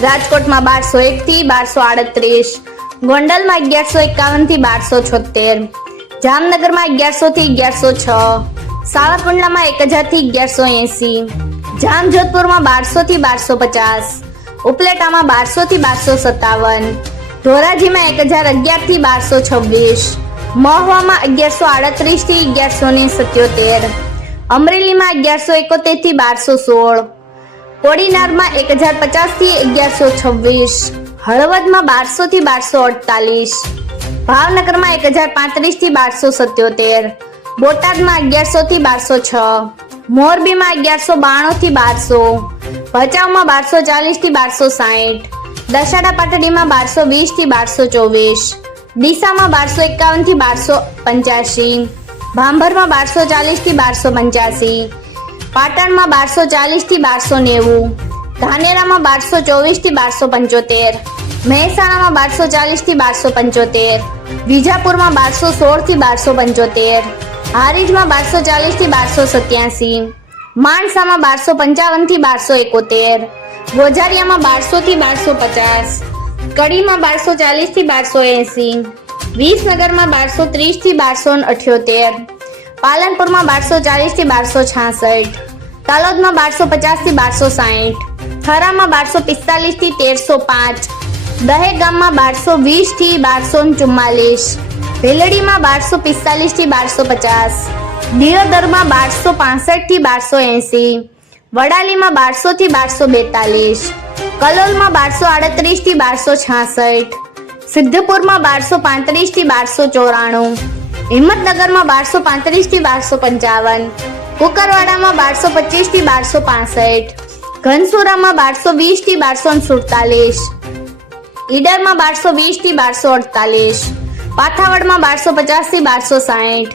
રાજકોટમાં બારસો એક થી બારસો આડત્રીસ. ગોંડલમાં અગિયારસો એકાવનથી બારસો છોતેર. જામનગરમાં અગિયારસો થી અગિયારસો છ. સાવરકુંડલામાં એક હજારથી અગિયારસો એસી. જામજોધપુરમાં બારસો થી બારસો પચાસ. ઉપલેટામાં બારસો થી બારસો સત્તાવન. ધોરાજીમાં એક હજાર અગિયારથી બારસો છવ્વીસ. મહુવામાં અગિયારસો આડત્રીસથી અગિયારસો ને સત્યોતેર. અમરેલીમાં અગિયારસો એકોતેરથી બારસો સોળ. કોડીનારમાં એક હજાર પચાસથી અગિયારસો છવ્વીસ, હળવદમાં બારસો થી બારસો અડતાલીસ, ભાવનગરમાં એક હજાર પાંત્રીસથી બારસો સત્યોતેર, બોટાદમાં અગિયારસો થી બારસો છ, મોરબીમાં અગિયારસો બાણું થી બારસો, ભચાઉમાં બારસો ચાલીસથી બારસો સાહીઠ દશાડા પાટડીમાં બારસો વીસથી બારસો ચોવીસ, ડીસામાં બારસો એકાવનથી બારસો પંચ્યાસી, ભાંભરમાં બારસો ચાલીસથી બારસો પંચ્યાસી પાટણમાં બારસો ચાલીસથી બારસો નેવું, ધાનેરામાં બારસો ચોવીસથી બારસો પંચોતેર, મહેસાણામાં બારસો ચાલીસથી બારસો પંચોતેર, વિજાપુરમાં બારસો સોળથી બારસો પંચોતેર, હારીજમાં બારસો ચાલીસથી બારસો સત્યાસી, માણસામાં બારસો પંચાવનથી બારસો એકોતેર ગોઝારિયામાં બારસો થી બારસો પચાસ, કડીમાં બારસો ચાલીસથી બારસો એસી, વિસનગરમાં બારસો ત્રીસથી બારસો અઠ્યોતેર, પાલનપુરમાં બારસો ચાલીસથી બારસો છાસઠ તલોદમાં બારસો પચાસથી બારસો સાહીઠ. થરામાં બારસો પિસ્તાલીસથી તેરસો પાંચ. દહેગામમાં બારસો વીસથી બારસો ચુમ્માલીસ. ભેલડીમાં બારસો પિસ્તાલીસથી બારસો પચાસ. દિયોદરમાં બારસો પાસઠથી બારસો એંસી. વડાલીમાં બારસો થી બારસો બેતાલીસ. કલોલમાં બારસો આડત્રીસથી બારસો છાસઠ. સિદ્ધપુરમાં બારસો પાંત્રીસથી બારસો ચોરાણું. હિંમતનગરમાં બારસો પાંત્રીસથી બારસો પંચાવન. કુકરવાડામાં બારસો પચીસથી બારસો પાસઠ. ઘનસુરામાં બારસો વીસથી બારસો સુડતાલીસ. ઈડરમાં બારસો વીસથી બારસો અડતાલીસ. પાથાવડમાં બારસો પચાસથી બારસો સાહીઠ.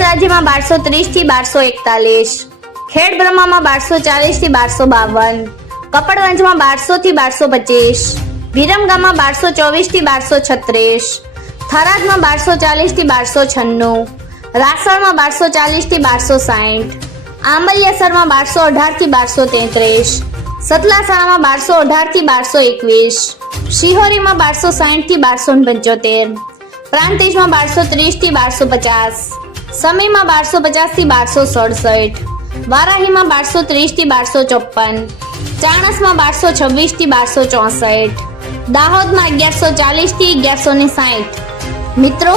રાજ્યમાં બારસો ત્રીસથી બારસો એકતાલીસ. ખેડ બ્રહ્મામાં બારસો ચાલીસથી બારસો બાવન. કપડવંજમાં બારસો થી બારસો પચીસ. વિરમગામમાં બારસો ચોવીસથી બારસો છત્રીસ. થરાદમાં બારસો ચાલીસથી બારસો છન્નું. રાસણમાં બારસો ચાલીસથી બારસો સાહીઠ. આંબલિયાસરમાં બારસો અઢારથી બારસો તેત્રીસ. સતલાસણામાં બારસો અઢારથી બારસો એકવીસ. શિહોરીમાં બારસો સાહીઠથી બારસો પંચોતેર. પ્રાંતિજમાં બારસો ત્રીસથી બારસો પચાસ. સમીમાં બારસો પચાસથી બારસો સડસઠ. વારાહીમાં બારસો ત્રીસથી બારસો ચોપન ચાણસમાં બારસો છવ્વીસથી બારસો ચોસઠ. દાહોદમાં અગિયારસો ચાલીસથી અગિયારસો ને સાહીઠ. મિત્રો